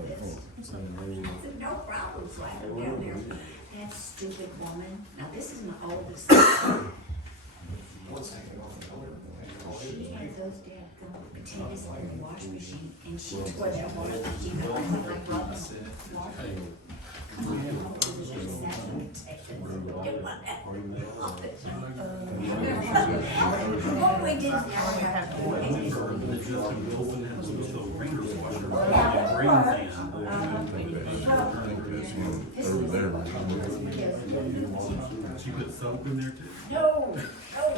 list. I said, no problem, so I go down there. That stupid woman, now this is my oldest. What's hanging off the door? She had those damn potatoes in the wash machine, and she tore that wash machine up like rubber. Come on, it was just that irritation. It went out. Oh, we did never have to. She put soap in there too? No,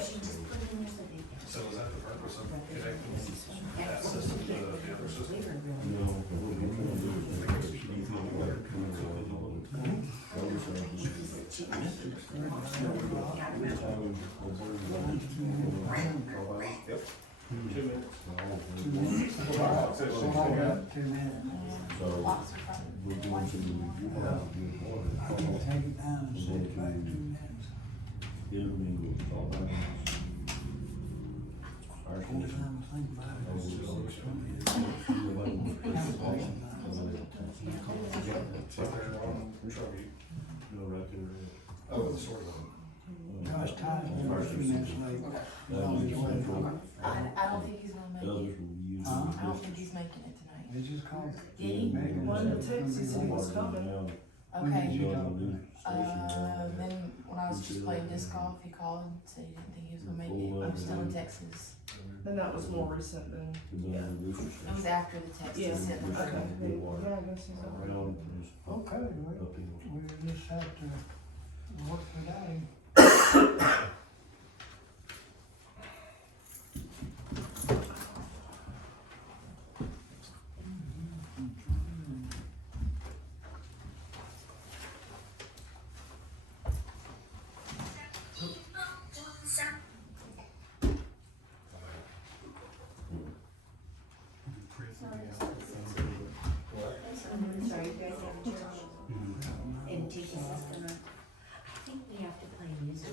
she just put it in there so they. So is that the purpose of connecting that system to the other system? Yep. 2 minutes. I can take it down and set it back 2 minutes. Full time, think about it. Oh, the sort of. Josh Ty's been a few minutes late. I don't think he's gonna make it. I don't think he's making it tonight. They just called. Did he? One of the Texas he was coming. Okay. Then when I was just playing disc golf, he called and said he didn't think he was gonna make it. I'm still in Texas. And that was more recent than, yeah. It was after the Texas Yeah. incident. Okay. Yeah, I guess he's on. Okay, we just have to work today. Sorry, you guys have a church and teach system. I think we have to play music.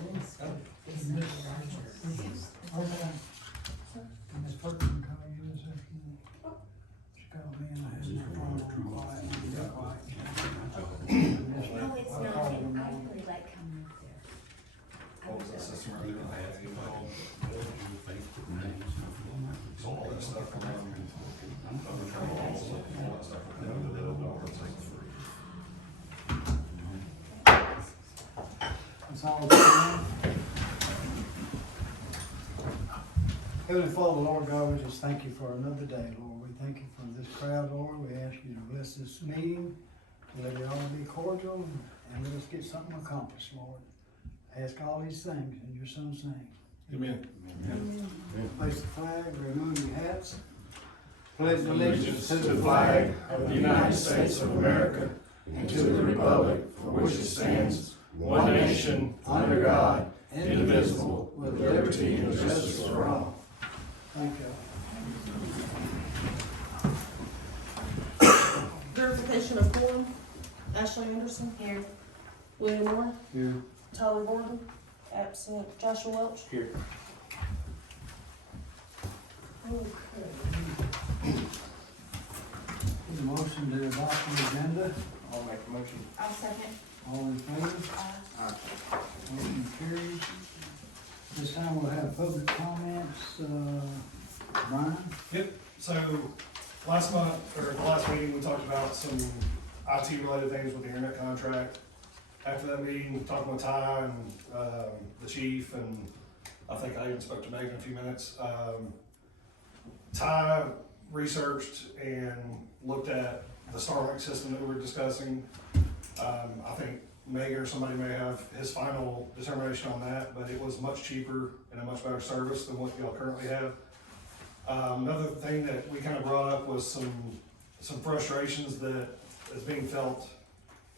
Okay. Can Miss Perkins call you this afternoon? She called me and I had my phone on quiet. No, it's not, I really like coming up there. What was that system earlier? I had to call all that stuff from other terminals, all that stuff from the door, it's like free. That's all it's doing. Heavenly Father, Lord God, we just thank you for another day, Lord. We thank you for this crowd, Lord. We ask you to bless this meeting, let it all be cordial, and let us get something accomplished, Lord. I ask all these things in your Son's name. Amen. Place the flag, remove your hats. Pledge allegiance to the flag of the United States of America and to the republic for which it stands, one nation, under God, indivisible, with liberty and justice for all. Thank you. Verification of quorum. Ashley Anderson. Here. William Moore. Here. Tyler Gordon. Absent. Joshua Welch. Here. Okay. Need a motion to adopt the agenda. I'll make a motion. I'll second. All in favor? Motion carries. This time we'll have public comments. Brian? Yep, so last month, or the last meeting, we talked about some IT related things with the internet contract. After that meeting, talking with Ty and, the chief, and I think I even spoke to Megan a few minutes. Ty researched and looked at the Starlink system that we were discussing. I think Megan or somebody may have his final determination on that, but it was much cheaper and a much better service than what y'all currently have. Another thing that we kind of brought up was some frustrations that is being felt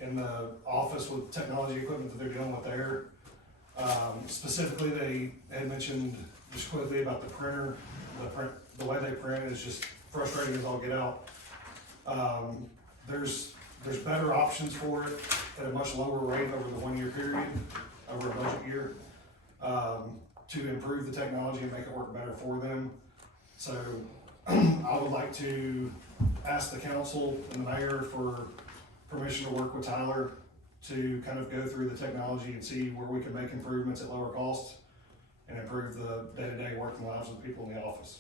in the office with technology equipment that they're dealing with there. Specifically, they had mentioned just quickly about the printer. The way they print is just frustrating as all get out. There's better options for it at a much lower rate over the 1 year period, over a budget year, to improve the technology and make it work better for them. So I would like to ask the council and the mayor for permission to work with Tyler to kind of go through the technology and see where we can make improvements at lower cost and improve the day-to-day working lives of the people in the office.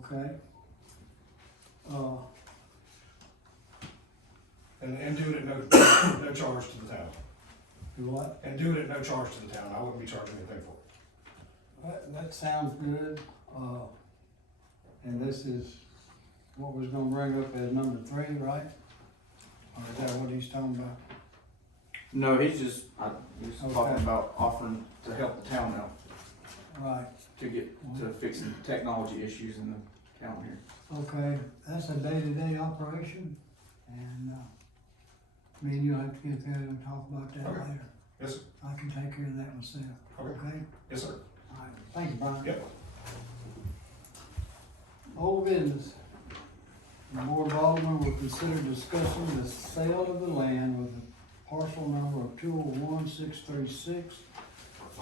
Okay. And do it at no charge to the town. Do what? And do it at no charge to the town. I wouldn't be charging anything for it. That sounds good, and this is what we're gonna bring up as number 3, right? Or is that what he's talking about? No, he's just Okay. talking about offering to help the town out Right, to get to fixing technology issues in the town here. okay, that's a day-to-day operation, and, me and you'll have to get together and talk about that Okay. later. Yes, sir. I can take care of that myself, Okay. okay? Yes, sir. All right, thank you, Brian. Yep. Old business. The Board of Aldermen will consider discussing the sale of the land with the parcel number of 201-636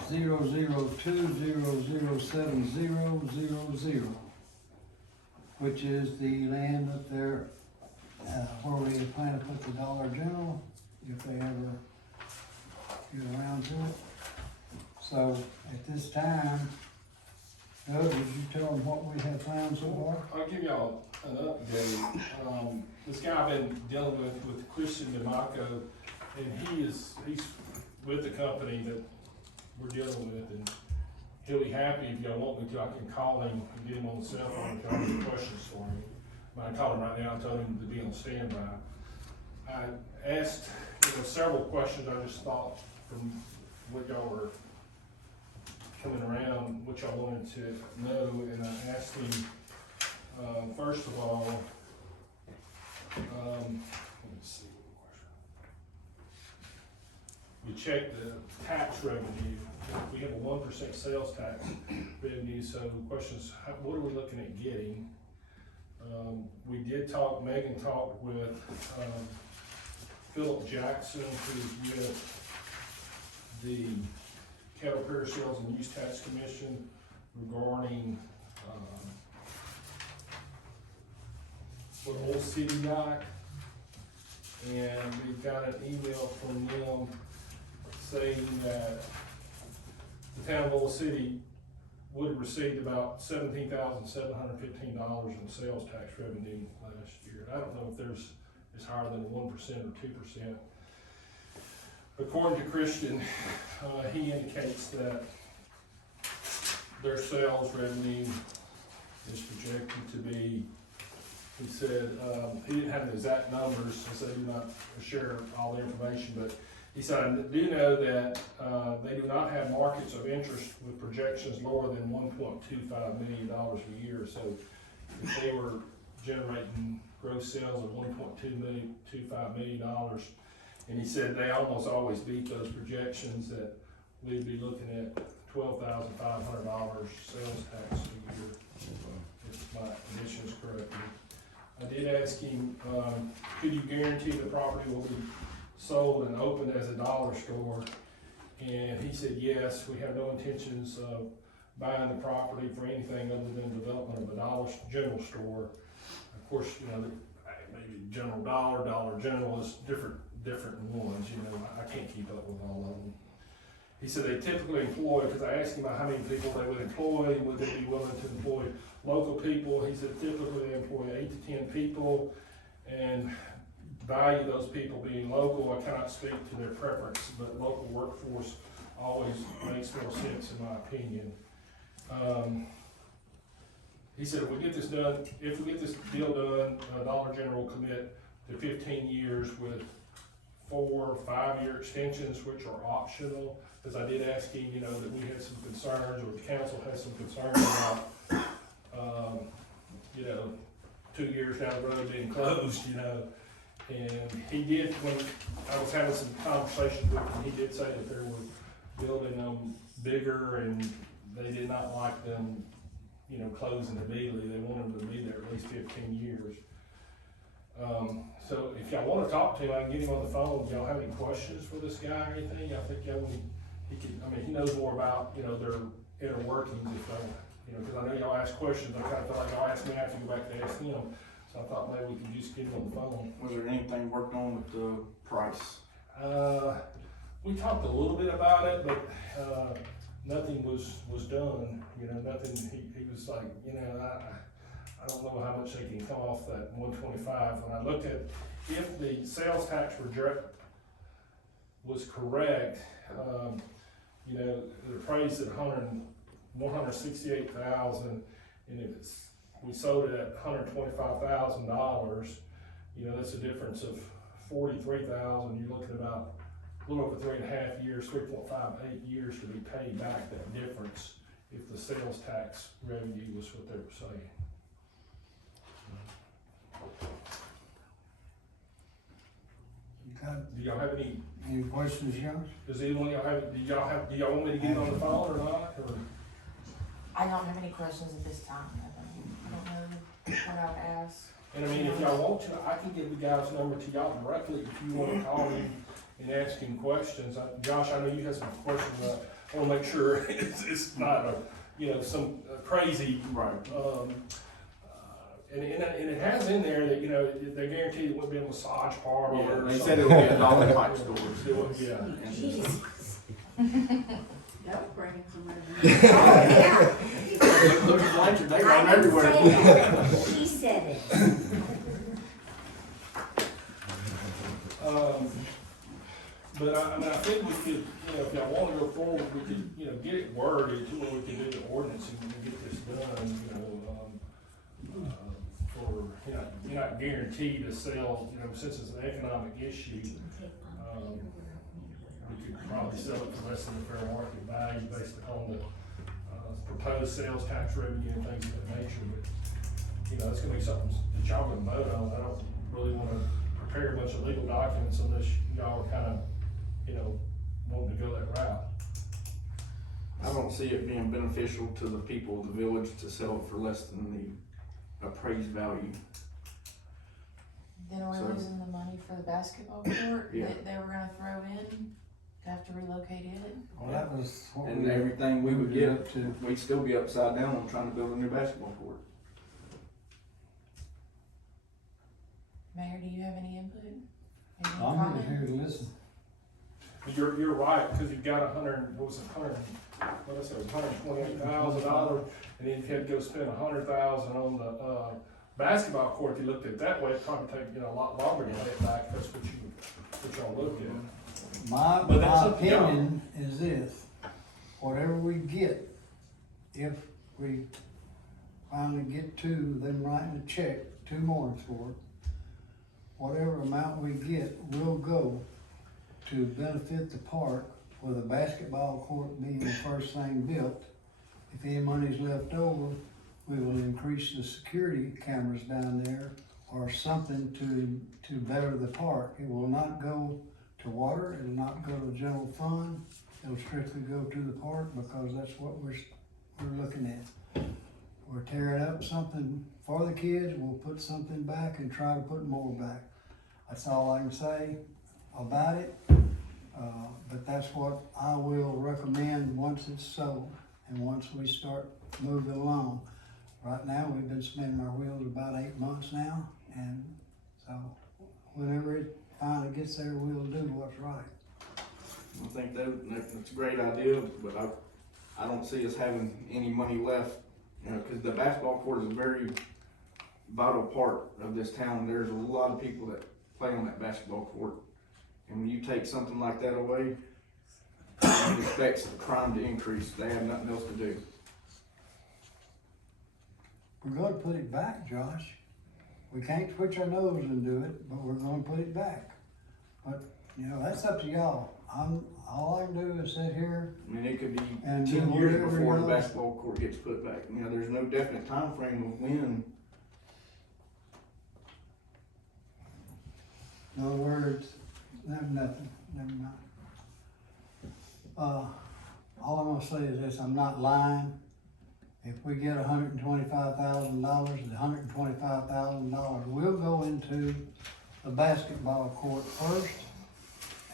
002-007000, which is the land up there, where we plan to put the Dollar General, if they ever get around to it. So, at this time, Doug, would you tell them what we have found so far? I'll give y'all an update. This guy I've been dealing with Christian DeMarco, and he's with the company that we're dealing with, and he'll be happy if y'all want me to. I can call him and get him on the cell phone if y'all have any questions for him. But I called him right now and told him to be on standby. I asked several questions. I just thought from what y'all were coming around, what y'all wanted to know, and I asked him, first of all, let me see what question. We checked the tax revenue. We have a 1% sales tax revenue, so the question is, what are we looking at getting? We did talk, Megan talked with Philip Jackson, who's with the Cattle Fair Sales and Use Tax Commission regarding what Old City got. And we got an email from them saying that the town of Old City would have received about $17,715 in sales tax revenue last year. I don't know if it's higher than 1% or 2%. According to Christian, he indicates that their sales revenue is projected to be, he said, he didn't have the exact numbers since they do not share all the information, but he said, I do know that they do not have markets of interest with projections lower than $1.25 million a year. So if they were generating gross sales of $1.25 million, and he said they almost always beat those projections, that we'd be looking at $12,500 sales tax a year, if my addition is correct. I did ask him, could you guarantee the property will be sold and opened as a dollar store? And he said, yes, we have no intentions of buying the property for anything other than development of a General store. Of course, maybe General Dollar, Dollar General is different ones, I can't keep up with all of them. He said they typically employ, because I asked him about how many people they would employ, would they be willing to employ local people. He said typically they employ 8 to 10 people and value those people being local. I cannot speak to their preference, but local workforce always makes more sense in my opinion. He said if we get this deal done, Dollar General will commit to 15 years with 4 or 5-year extensions, which are optional. Because I did ask him, that we had some concerns, or the council has some concerns about, 2 years down the road being closed, And he did, when I was having some conversations with him, he did say that they were building them bigger and they did not like them, closing immediately. They wanted them to be there at least 15 years. So if y'all want to talk to him, I can get him on the phone. Do y'all have any questions for this guy or anything? I think he knows more about, their inner workings You know, cause I know y'all ask questions, I kinda feel like y'all ask me, I have to go back to ask him, so I thought maybe we could just get him on the phone. Was there anything worked on with the price? We talked a little bit about it, but, nothing was done, you know, nothing, he was like, you know, I don't know how much they can come off that 125. When I looked at, if the sales tax was correct, you know, it appraised at 168,000, and if we sold it at $125,000, you know, that's a difference of 43,000. You're looking about a little over 3.5 years, 3.58 years to be paid back that difference if the sales tax revenue was what they were saying. Do y'all have Any questions, Josh? does anyone y'all have, do y'all want me to get on the phone or not, or? I don't have any questions at this time, I don't know what I would ask. And I mean, if y'all want to, I can give the guy's number to y'all directly if you wanna call him and ask him questions. Josh, I know you have some questions, I wanna make sure it's not a, you know, some crazy, Right. and it has in there that, you know, they guarantee it wouldn't be a massage parlor Yeah, or they something. said it would be a dollar type store. Yeah. Jesus. Don't bring it from Oh, yeah. Those lights are, they I run didn't everywhere. say that. He said it. But I mean, I think we could, you know, if y'all wanna go forward, we could, you know, get it worded to where we can do the ordinance and get this done, you know, for, you know, you're not guaranteed to sell, you know, since it's an economic issue, we could probably sell it for less than the fair market value based upon the, proposed sales tax revenue and things of that nature, but, you know, it's gonna be something that y'all can vote on. I don't really wanna prepare a bunch of legal documents unless y'all are kinda, you know, wanting to go that route. I don't see it being beneficial to the people of the village to sell it for less than the appraised value. Then we're So- losing the money for the basketball court Yeah. that they were gonna throw in, to have to relocate it. Well, that was what And we, everything we would get, up to. we'd still be upside down on trying to build a new basketball court. Mayor, do you have any input? Any I'm comment? here to listen. You're right, because you've got $128,000, and then if you had to go spend $100,000 on the, basketball court, if you looked at it that way, it'd probably take, you know, a lot longer to get it back, that's what y'all looked at. My that's up to y'all. opinion is this, whatever we get, if we finally get to them writing a check to Mooringsport, whatever amount we get will go to benefit the park with the basketball court being the first thing built. If any money's left over, we will increase the security cameras down there or something to better the park. It will not go to water, it'll not go to the general fund, it'll strictly go to the park because that's what we're looking at. We're tearing up something for the kids, we'll put something back and try to put more back. That's all I can say about it, but that's what I will recommend once it's sold and once we start moving along. Right now, we've been spinning our wheels about 8 months now, and so whenever it finally gets there, we'll do what's right. I think that's a great idea, but I don't see us having any money left, you know, cause the basketball court is a very vital part of this town. There's a lot of people that play on that basketball court. And when you take something like that away, it expects the crime to increase. They have nothing else to do. We're gonna put it back, Josh. We can't switch our nose and do it, but we're gonna put it back. But, you know, that's up to y'all. All I can do is sit here. I mean, it could be And 10 do years whatever before the else. basketball court gets put back. You know, there's no definite time frame of when. In other words, nothing, never mind. All I'm gonna say is this, I'm not lying. If we get $125,000, the $125,000 will go into the basketball court first,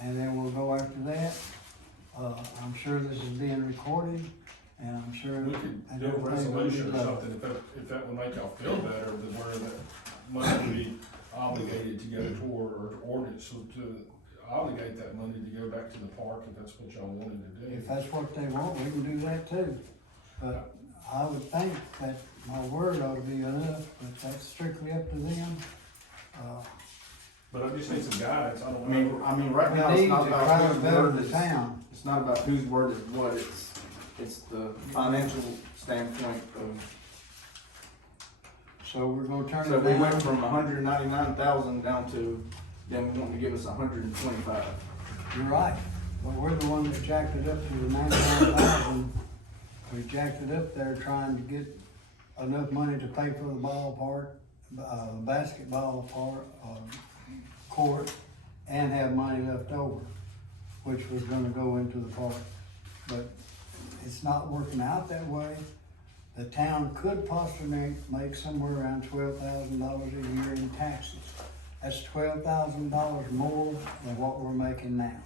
and then we'll go after that. I'm sure this is being recorded, and I'm sure. We could and do a everything will be resolution or better. something, if that would make y'all feel better, that where that money would be obligated to go toward, or to ordinance to obligate that money to go back to the park, if that's what y'all wanted to do. If that's what they want, we can do that too. But I would think that my word ought to be enough, but that's strictly up to them. But I just need some guidance, I don't I know. mean, right now, We it's need not to about try to whose better word the is, town. it's not about whose word is what, it's the financial standpoint of, So we're gonna turn so it we went down. from 199,000 down to them wanting to give us 125. You're right. Well, we're the one that jacked it up to the 99,000. We jacked it up there trying to get enough money to pay for the ballpark, basketball court, and have money left over, which was gonna go into the park. But it's not working out that way. The town could possibly make somewhere around $12,000 a year in taxes. That's $12,000 more than what we're making now.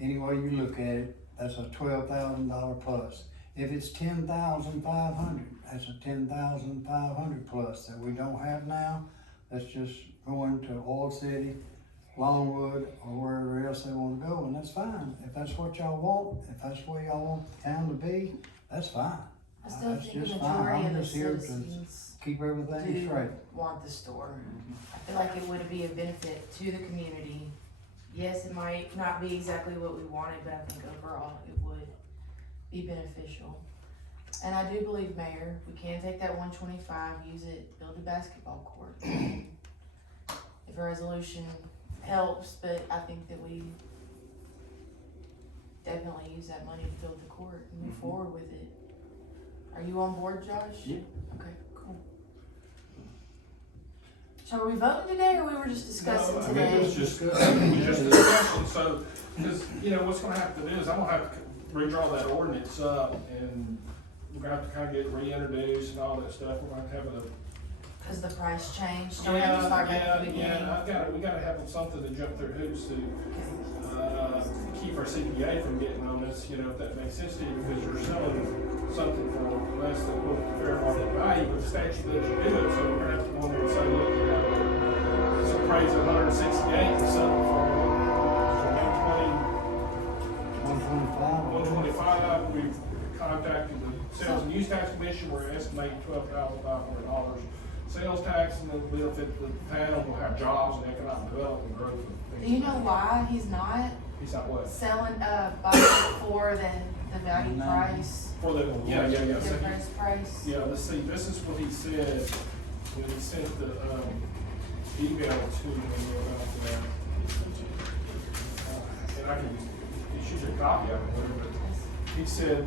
Any way you look at it, that's a $12,000 plus. If it's 10,500, that's a 10,500 plus that we don't have now. That's just going to Oil City, Longwood, or wherever else they wanna go, and that's fine. If that's what y'all want, if that's the way y'all want the town to be, that's fine. I still That's think the just fine. majority I'm of the just here to citizens keep everything do straight. want the store. I feel like it would be a benefit to the community. Yes, it might not be exactly what we wanted, but I think overall it would be beneficial. And I do believe, Mayor, we can take that 125, use it, build a basketball court. If a resolution helps, but I think that we definitely use that money to build the court and move forward with it. Are you on board, Josh? Yeah. Okay, cool. So are we voting today, or we were just discussing No, I mean, today? it was just discussion, so, because, you know, what's gonna have to do is, I'm gonna have to redraw that ordinance up, and we're gonna have to kind of get it reintroduced and all that stuff, we're gonna have to have a. Cause the price changed, so we have to start back at the beginning. We gotta have something to jump through hoops to, keep our CPA from getting on this, you know, if that makes sense to you, because you're selling something for less than what the fair market value, but the statute lets you do it, so we're gonna have to go in there and say, look, you know, it's appraised at 168, and selling for 125, we've contacted the Sales and Use Tax Commission, we're estimating $12,500 sales tax, and it'll benefit the town, we'll have jobs and economic development growth. And Do things you like know that. why he's not He's not what? selling, buying for the value price, For the, yeah. difference price? Yeah, let's see, this is what he said when he sent the, email to me about that. And I can shoot you a copy of it, whatever, but he said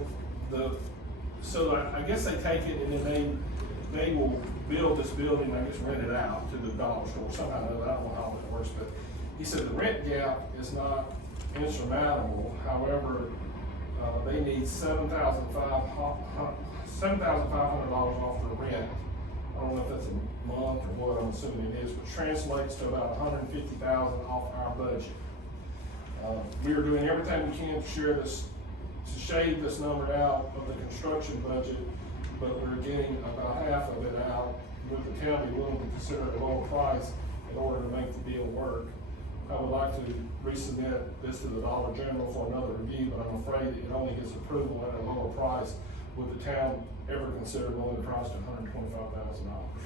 so I guess they take it and then they will build this building, I guess rent it out to the dollar store somehow, I don't know how that works, but he said the rent gap is not insurmountable, however, they need $7,500 off their rent. I don't know if that's a month or what, I'm assuming it is, but translates to about $150,000 off our budget. We are doing everything we can to shave this number out of the construction budget, but we're getting about half of it out, with the county willing to consider a lower price in order to make the deal work. I would like to resubmit this to the Dollar General for another review, but I'm afraid it only gets approval at a lower price. Would the town ever consider lowering the price to $125,000?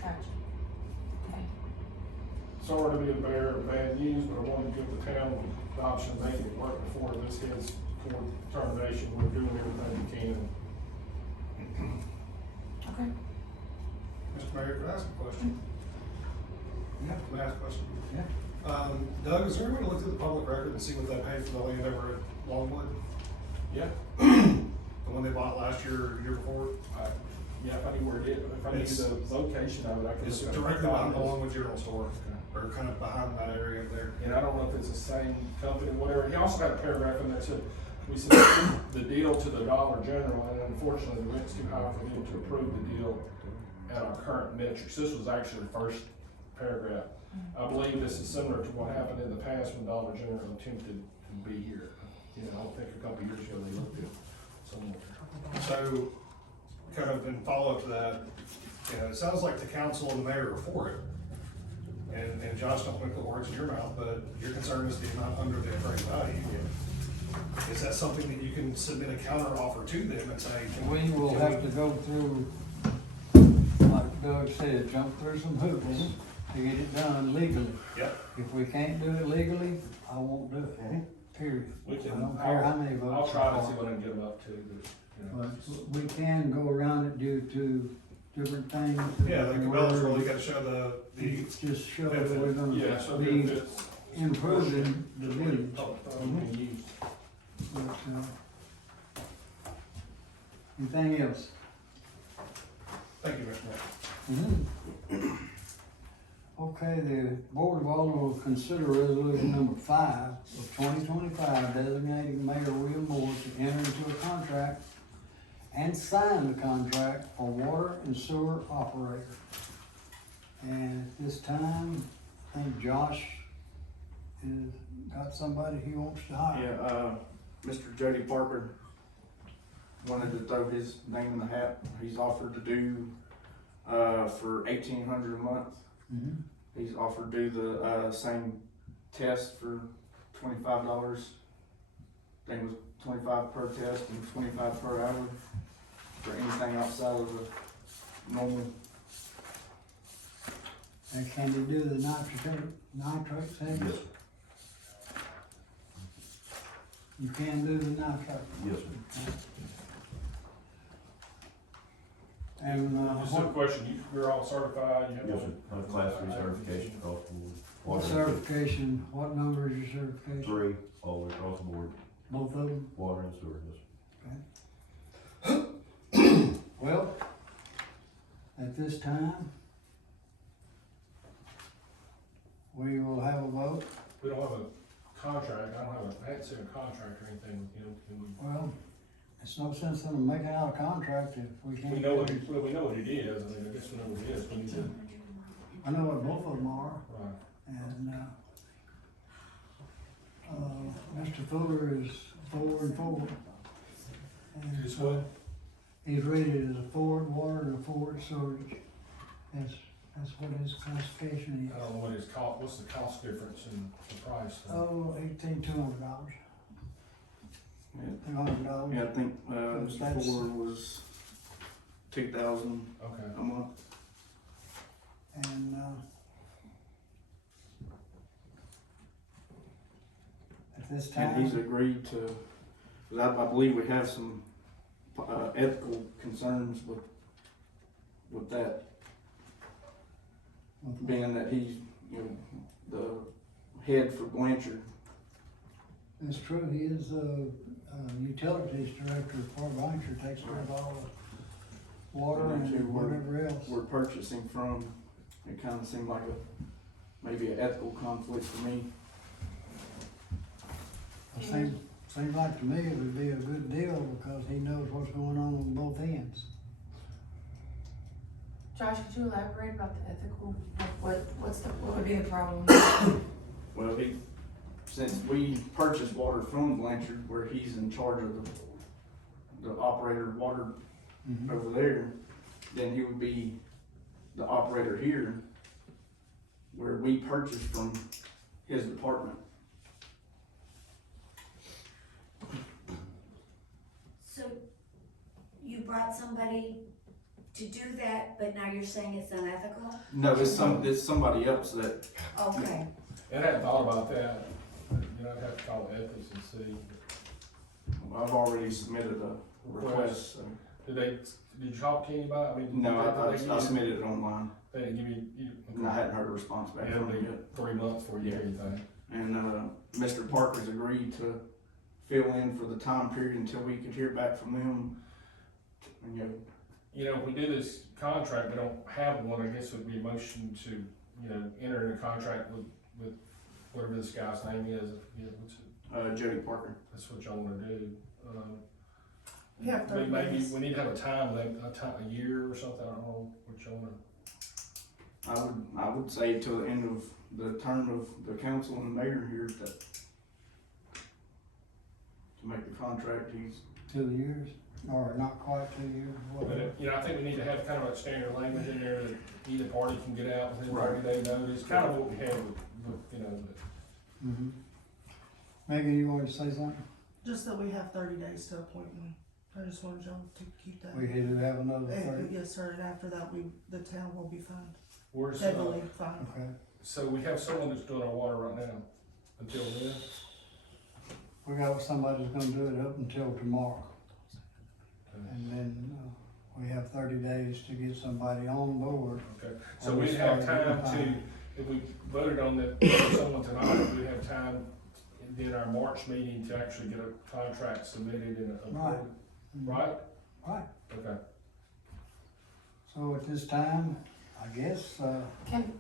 Gotcha. Okay. Sorry to be a bearer of bad news, but I wanted to give the town the option of making it work before this heads for termination. We're doing everything we can. Okay. Mr. Mayor, could I ask a question? Yeah. Can I ask a question? Yeah. Doug, is there any way to look through the public record and see what they paid for the land over at Longwood? Yeah, The one they bought last year or year before? yeah, if I knew where it is, if I knew the location of it, I could. It's look at it. directly behind the Longwood General Store, or kind of behind that area up there. And I don't know if it's the same company, whatever. He also got a paragraph in there that said, we said the deal to the Dollar General, and unfortunately the rent's too high for them to approve the deal at our current metrics. This was actually the first paragraph. I believe this is similar to what happened in the past when Dollar General attempted to be here. You know, I think a couple of years ago they looked at somewhere. So, kind of in follow-up to that, you know, it sounds like the council and the mayor are for it. And Josh, don't want to put words in your mouth, but your concern is the amount under the appraised value. Is that something that you can submit a counter offer to them and say, We will can have to go through, like Doug said, jump through some hoops to get it done legally. Yep. If we can't do it legally, I won't do it, period. We I can, don't care how many votes. I'll try to are see for what I it. can get them up to, but, you know. But we can go around it due to different things. yeah, the Cabela's really gotta show the, Just show that we're Yeah, gonna so be if it's. improving the village. Public funds being used. But, anything else? thank you, Mr. Mayor. Okay, the Board of Aldermen will consider resolution number 5 of 2025 designating Mayor William Moore to enter into a contract and sign the contract for water and sewer operator. And at this time, I think Josh has got somebody he wants to hire. Yeah, Mr. Jody Parker wanted to throw his name in the hat. He's offered to do, for $1,800 a month. Mhm. He's offered to do the, same test for $25. I think it was 25 per test and 25 per hour for anything outside of the normal. And can they do the nitrate savings? Yes, You can do the nitrate. yes, sir. And, Just a question, you're all certified, you have. Yes, sir. I have class 3 certification across the board. what Water, certification, what number is your certification? 3, all the way across the board, Both of them? water and sewer, yes. Well, at this time, we will have a vote. We don't have a contract, I hadn't seen a contract or anything with him, can we? Well, it's no sense in making out a contract if we can't. We know what, well, we know what it is, I mean, I guess we know what it is, we need to, I know what both of them are, right. and, Mr. Fuller is 4 and 4. And Is what? he's rated as a 4 at water and a 4 at sewage. That's what his classification I is. don't know what his cost, what's the cost difference in the price? Oh, $1,200. Yeah, $200. yeah, I think, Mr. That's- Fuller was 2,000 Okay, a month. And, at this And he's time, agreed to, because I believe we have some, ethical concerns with that, being that he's, you know, the head for Blanchard. it's true, he is the utilities director for Blanchard, takes care of all the water And and actually, whatever else. We're purchasing from, it kind of seemed like maybe an ethical conflict for me. Seems like to me it would be a good deal because he knows what's going on both ends. Josh, could you elaborate about the ethical, what would be the problem? Well, since we purchased water from Blanchard, where he's in charge of the operator of water over there, then he would be the operator here, where we purchased from his department. So you brought somebody to do that, but now you're saying it's unethical? No, it's somebody else that, Okay, and I hadn't thought about that, you know, I'd have to call ethics and see. I've already submitted a request, so. Did you talk to anybody, I mean? No, did they I give you- submitted it online, They didn't give you. and I hadn't heard a response back It'll from be him yet. 3 months before you hear anything. And, Mr. Parker's agreed to fill in for the time period until we could hear back from them. And, you know, You know, if we do this contract, we don't have one, I guess it would be a motion to, you know, enter in a contract with whatever this guy's name is, you know, Jody Parker. that's what y'all wanna do. You have 30 Maybe days. we need to have a time, like a year or something, I don't know what y'all wanna. I would say till the end of the term of the council and the mayor here that to make the contract, he's, 2 years, or not quite 2 years, But, whatever. you know, I think we need to have kind of a standard language in there that either party can get out within Right. 30-day notice, kind of what we had with, you know, Mhm. Megan, you wanted to say something? Just that we have 30 days to appoint me. I just wanted y'all to keep that. We do have another 30, Yes, sir, and after that, the town will be fined, where's, heavily fined. okay. so we have someone that's doing our water right now, until then? We got somebody that's gonna do it up until tomorrow. And then, we have 30 days to get somebody on board. Okay, so we'd have time to, if we voted on that, someone tonight, we'd have time in our March meeting to actually get a contract submitted and Right. approved, right? Right, Okay. so at this time, I guess, Can,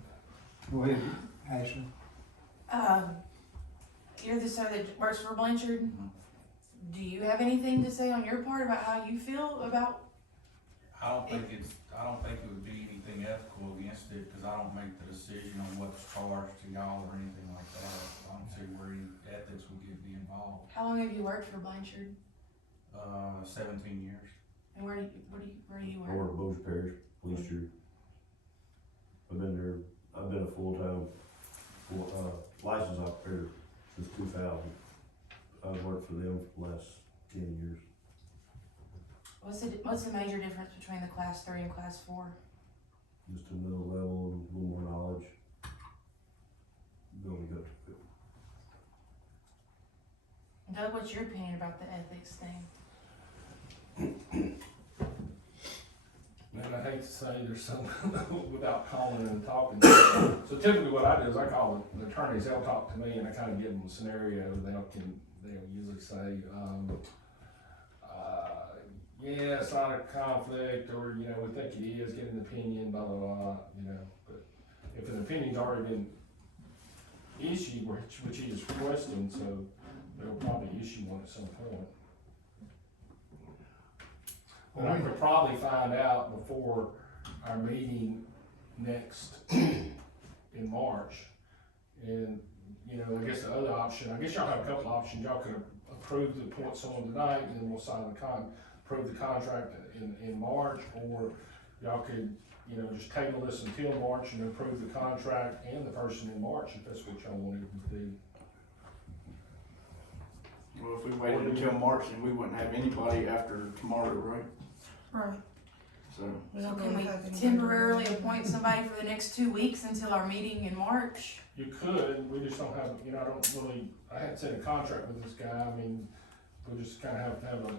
go ahead, Ashley. you're the sir that works for Blanchard. Do you have anything to say on your part about how you feel about? I don't think it would be anything ethical against it, cause I don't make the decision on what's charged to y'all or anything like that. I don't see where any ethics would be involved. How long have you worked for Blanchard? 17 years. And where do you I work? work at Bowes Parish, Police Street. I've been there, I've been a full-time, license operator since 2000. I've worked for them for the last 10 years. What's the major difference between the class 3 and class 4? Just another level and a little more knowledge. Building up to it. Doug, what's your opinion about the ethics thing? Man, I hate to say there's some, without calling and talking. So typically what I do is I call the attorneys, they'll talk to me and I kind of give them a scenario, they'll usually say, yeah, it's not a conflict, or, you know, we think it is, get an opinion, blah, blah, blah, you know. But if an opinion's already been issued, which he is requesting, so they'll probably issue one at some point. And I could probably find out before our meeting next in March. And, you know, I guess the other option, I guess y'all have a couple options. Y'all could approve to appoint someone tonight and then we'll sign approve the contract in March, or y'all could, you know, just table this until March and approve the contract and the person in March if that's what y'all wanted to do. well, if we waited until March, then we wouldn't have anybody after tomorrow, right? Right. So, We So don't can really we have anybody temporarily right now. appoint somebody for the next 2 weeks until our meeting in March? You could, we just don't have, you know, I hadn't sent a contract with this guy, I mean, we just kinda have to have a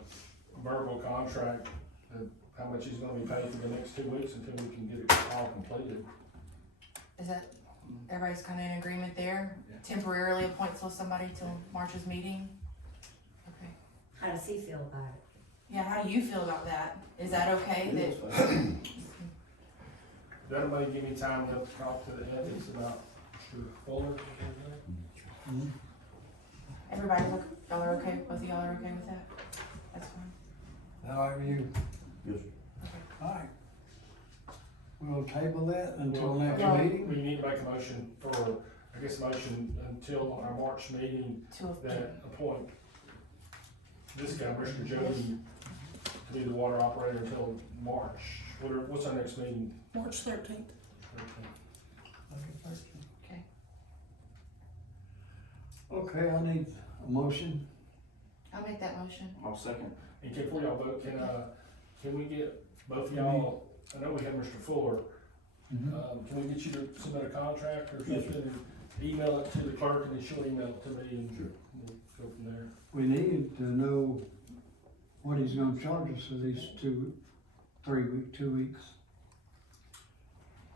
verbal contract, that how much he's gonna be paid for the next 2 weeks until we can get it all completed. Is that, everybody's kinda in agreement there? Yeah. Temporarily appoint somebody till March's meeting? Okay. How does he feel about it? Yeah, how do you feel about that? Is that okay that? Does everybody give me time to talk to the ethics about Mr. Fuller? Everybody, y'all are okay, both of y'all are okay with that? That's fine. All right with you? Yes, All right. We'll table that until Well, next Yeah. meeting. We need to make a motion for, I guess, a motion until our March meeting that appoint this guy, Mr. Jody, to be the water operator until March. What's our next meeting? March 13th. Okay. Okay, I need a motion. I'll make that motion. I'll second. And before y'all vote, can we get both of y'all, I know we have Mr. Fuller, can we get you to submit a contract or Yes, something? Email it to the clerk and then she'll email it to me and Sure. we'll go from there. We need to know what he's gonna charge us for these 2 weeks.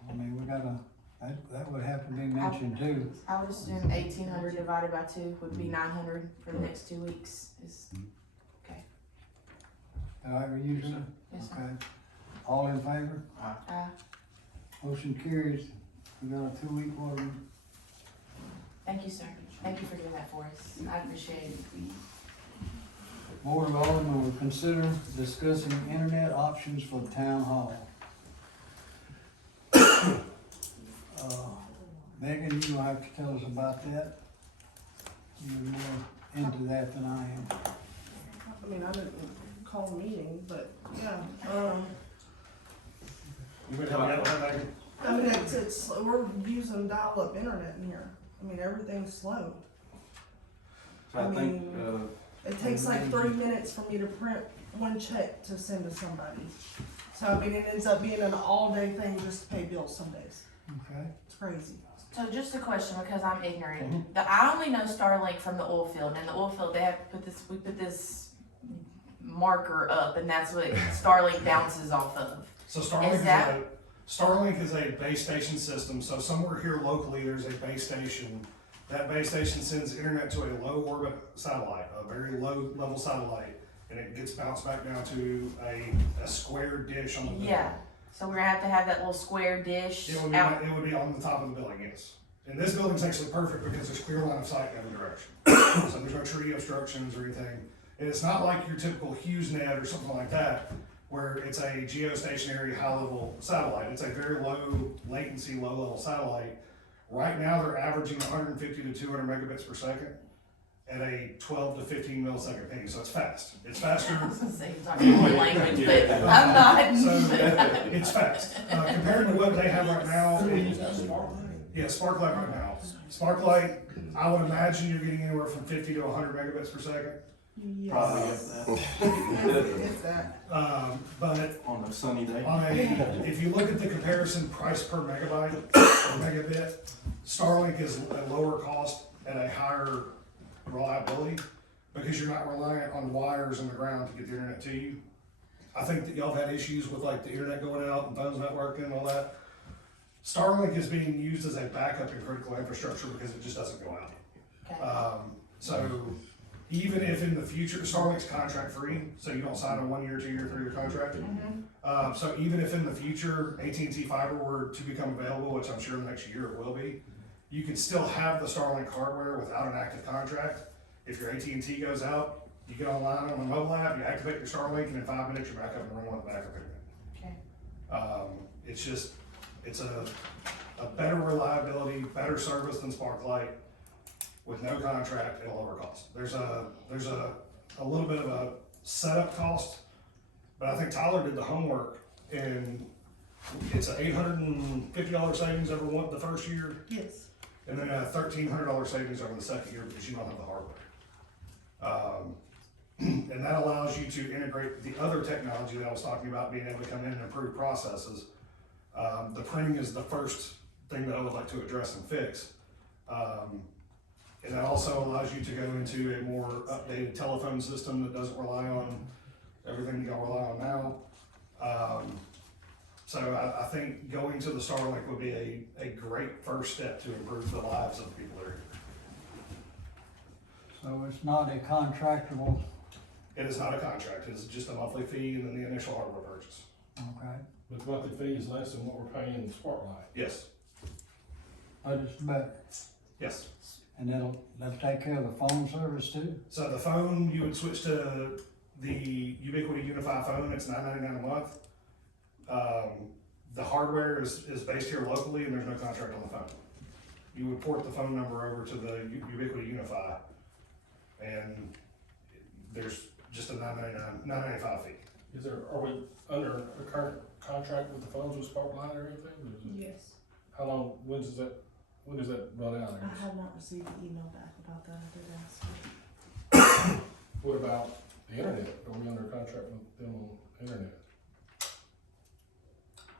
I mean, we gotta, that would have to be mentioned too. I would assume 1,800 divided by 2 would be 900 for the next 2 weeks. All right, with you, sir? Yes, sir. Okay. All in favor? Motion carries. We got a 2-week water. Thank you, sir. Thank you for doing that for us. I appreciate it. Board of Aldermen will consider discussing internet options for the town hall. Megan, you will have to tell us about that. You're more into that than I am. I mean, I didn't call a meeting, but yeah, You would help me out with that, Megan? I mean, it's, we're using dial-up internet in here. I mean, everything's slow. So I think, It takes like 3 minutes for me to print one check to send to somebody. So, I mean, it ends up being an all-day thing just to pay bills some days. Okay. It's crazy. So just a question, because I'm ignorant. I only know Starlink from the oil field, and in the oil field, they have put this, we put this marker up, and that's what Starlink bounces off of. So Starlink Is is that- a, Starlink is a base station system, so somewhere here locally, there's a base station. That base station sends internet to a low orbit satellite, a very low level satellite, and it gets bounced back down to a square dish on the building. Yeah, so we're gonna have to have that little square dish It would out. be on the top of the building, yes. And this building's actually perfect because there's clear line of sight in every direction. So there's no tree obstructions or anything. And it's not like your typical HughesNet or something like that, where it's a geostationary high-level satellite. It's a very low latency, low-level satellite. Right now, they're averaging 150 to 200 megabits per second at a 12 to 15 millisecond ping, so it's fast. It's faster. I was gonna say, you're talking more language, but I'm not. So it's fast. Compared to what they have right now, yeah, Sparklight right now. Sparklight, I would imagine you're getting anywhere from 50 to 100 megabits per second. Yes. probably If that. But on a sunny day. if you look at the comparison price per megabyte or megabit, Starlink is a lower cost at a higher reliability because you're not reliant on wires in the ground to get the internet to you. I think that y'all have had issues with like the internet going out and phones not working and all that. Starlink is being used as a backup in critical infrastructure because it just doesn't go out. Okay. So even if in the future, Starlink's contract free, so you don't sign a 1 year, 2 year, 3 year contract. So even if in the future AT&T fiber were to become available, which I'm sure in the next year it will be, you can still have the Starlink hardware without an active contract. If your AT&T goes out, you get online on the mobile app, you activate your Starlink, and in 5 minutes you're back up and running with backup internet. Okay. It's just, it's a better reliability, better service than Sparklight with no contract at a lower cost. There's a little bit of a setup cost, but I think Tyler did the homework and it's an $850 savings over the first year Yes. and then a $1,300 savings over the second year because you don't have the hardware. And that allows you to integrate the other technology that I was talking about, being able to come in and improve processes. The printing is the first thing that I would like to address and fix. And that also allows you to go into a more updated telephone system that doesn't rely on everything you all rely on now. So I think going to the Starlink would be a great first step to improve the lives of the people that are here. So it's not a contractable, It is not a contract, it is just a monthly fee and then the initial hardware purchase. okay? But the monthly fee is less than what we're paying in Sparklight. Yes, But it's better. yes. And that'll take care of the phone service too? So the phone, you would switch to the Ubiquiti Unify phone, it's $9.99 a month. The hardware is based here locally and there's no contract on the phone. You would port the phone number over to the Ubiquiti Unify and there's just a $9.95 fee. Are we under a current contract with the phones with Sparklight or anything? Or is it- Yes. How long, when does that run out? I I guess? have not received an email back about that. I did ask. What about the internet? Are we under a contract with them on internet?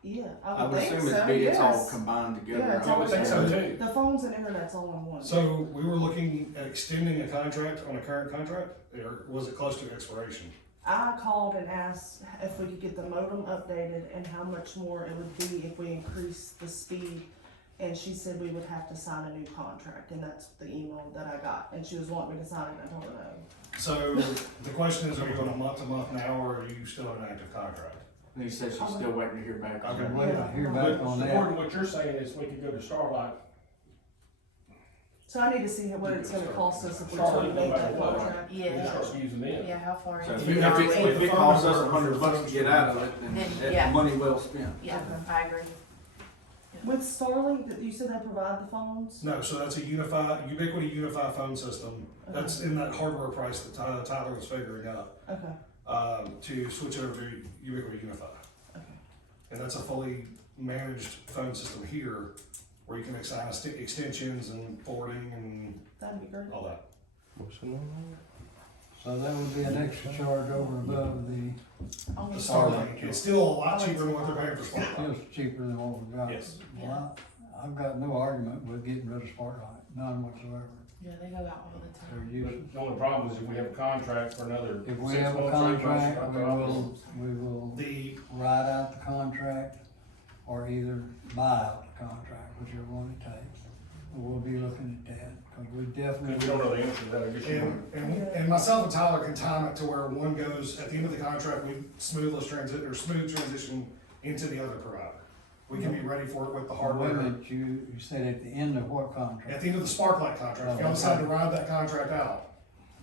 Yeah, I I would would think assume so, it's all yes. combined together. Yeah, it's I would think so too. The phones and internet's all in one. So we were looking at extending a contract on a current contract, or was it close to expiration? I called and asked if we could get the modem updated and how much more it would be if we increased the speed. And she said we would have to sign a new contract, and that's the email that I got. And she was wanting me to sign it, and I told her no. So the question is, are you going month to month now, or are you still in an active contract? And he said she's still waiting to hear back. Okay. I'm waiting to hear back on that. According to what you're saying is we could go to Starlight. So I need to see what it's gonna cost us if we Starlink, terminate no matter that what. contract. We Yeah, start using them. yeah, how far So into if it are we? it costs us $100 to get out of it, then Then, it's yeah. money well spent. Yeah, I agree. With Starlink, that you said they provide the phones? No, so that's a Ubiquiti Unify phone system. That's in that hardware price that Tyler was figuring out, Okay, to switch over to Ubiquiti Unify. okay. And that's a fully managed phone system here where you can assign extensions and forwarding and That'd be great. all that. So that would be an extra charge over and above the, Only The Starlink. Starlink, it's still a lot cheaper than what they're paying for Sparklight. just cheaper than what we got. Yes. Well, I've got no argument with getting rid of Sparklight, none whatsoever. Yeah, they go out all the They're time. useless. But the only problem is if we have a contract for another 6 If months. we have a 8 months, contract, no problem. we will The, write out the contract or either buy out the contract, whichever one it takes. But we'll be looking at that, because we definitely. Because we don't know the answer to that, I guess you. and myself and Tyler can time it to where one goes, at the end of the contract, we smooth transition into the other provider. We can be ready for it with the Wait a hardware. minute, you said at the end of what contract? At the end of the Sparklight contract, if y'all decide to ride that contract out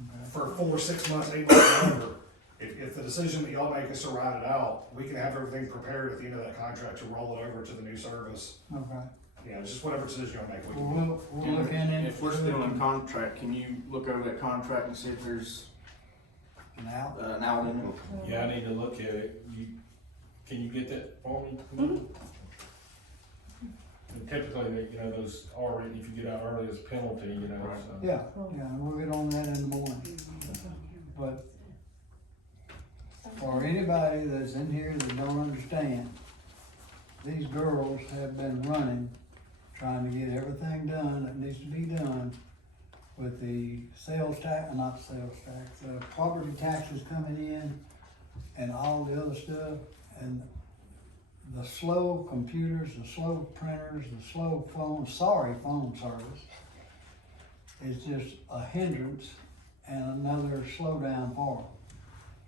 Okay. for 4, 6 months, 8 months, whatever, if the decision that y'all make is to ride it out, we can have everything prepared at the end of that contract to roll it over to the new service. Okay. Yeah, it's just whatever decision y'all make. We Well, can. we'll look in it. If we're still in contract, can you look over that contract and see if there's Now, an out in it? Yeah, I need to look at it. Can you get that for me? And typically, you know, those already, if you get out early, it's a penalty, you know, Right. so. yeah, we'll get on that in the morning. But for anybody that's in here that don't understand, these girls have been running, trying to get everything done that needs to be done with the sales tax, not sales tax, property taxes coming in and all the other stuff, and the slow computers, the slow printers, the slow phone service is just a hindrance and another slowdown for them.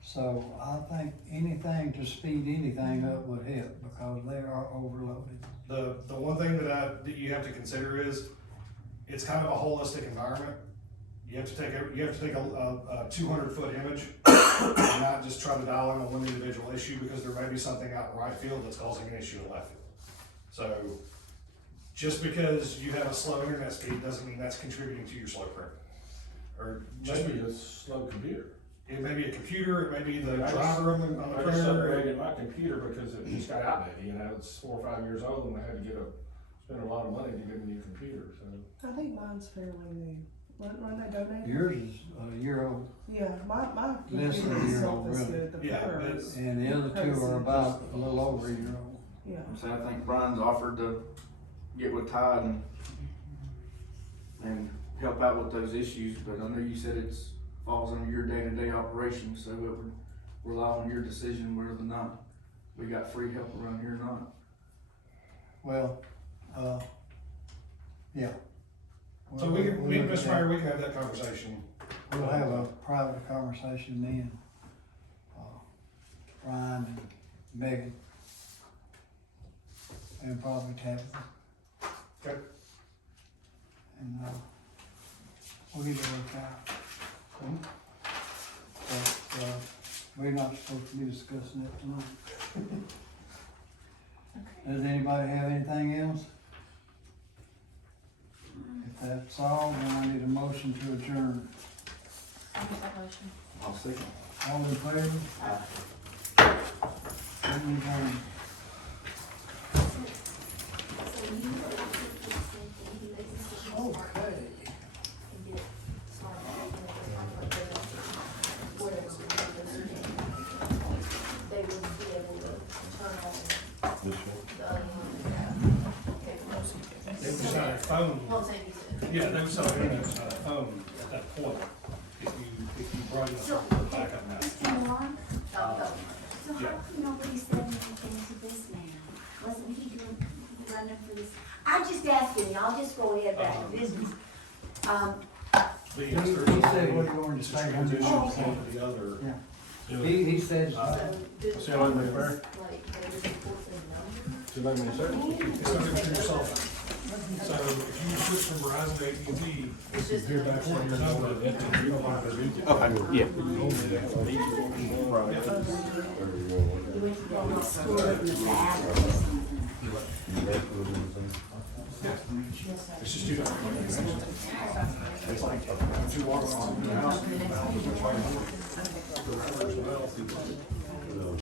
So I think anything to speed anything up would help, because they are overloaded. The one thing that you have to consider is, it's kind of a holistic environment. You have to take a 200-foot image and not just try to dial in on one individual issue, because there may be something out in right field that's causing an issue in left field. So just because you have a slow internet speed doesn't mean that's contributing to your slow print. Or just Maybe a slow computer. it may be a computer, it may be the I just- driver on the I just printer. upgraded my computer because it just got outdated, you know, it's 4 or 5 years old and I had to spend a lot of money to get a new computer, so. I think mine's fairly new. When they donated? Yours is a year old, Yeah, my Less than computer a year itself old, is really. good, the Yeah, printer it's- is, and the other two are about a little over a year old. yeah. So I think Brian's offered to get with Todd and help out with those issues, but I know you said it's falls under your day-to-day operations, so it would rely on your decision whether or not we got free help around here or not. Well, yeah. So me and Mr. Mayor, we can have that conversation. We'll have a private conversation then, Brian and Megan, and probably Tabitha. Okay. And, we'll get it worked out. But, we're not supposed to be discussing it tonight. Does anybody have anything else? If that's all, then I need a motion to adjourn. I'll make that motion. I'll see. All in favor? Meeting adjourned. So you go out there for the same thing, he makes this decision. Okay. And get it started, and if the conflict goes up, whatever, they would be able to turn on This one? the other one. Okay. They would just have a phone. Well, same you said. Yeah, they would sell internet on a phone at that point, if you brought it So, up with the backup now. Mr. Moore, So Yeah. how come nobody said anything to this man? Wasn't he running for this? I'm just asking, y'all just go ahead back to business. But He yes, said there we're is going to it's a stay transition on. from one to the other. Yeah. He said, So, do the See how I'm phones, fair? like, they just report the number? Too late, Miss Sarah. It's not for your cell phone. So if you switch from Verizon to AT&T, It's just. you're back on your number. You don't have to do it. Okay, yeah. You went to the school in the back or something. It's just 2 different things. It's like, if you walk around the house, the house is right here.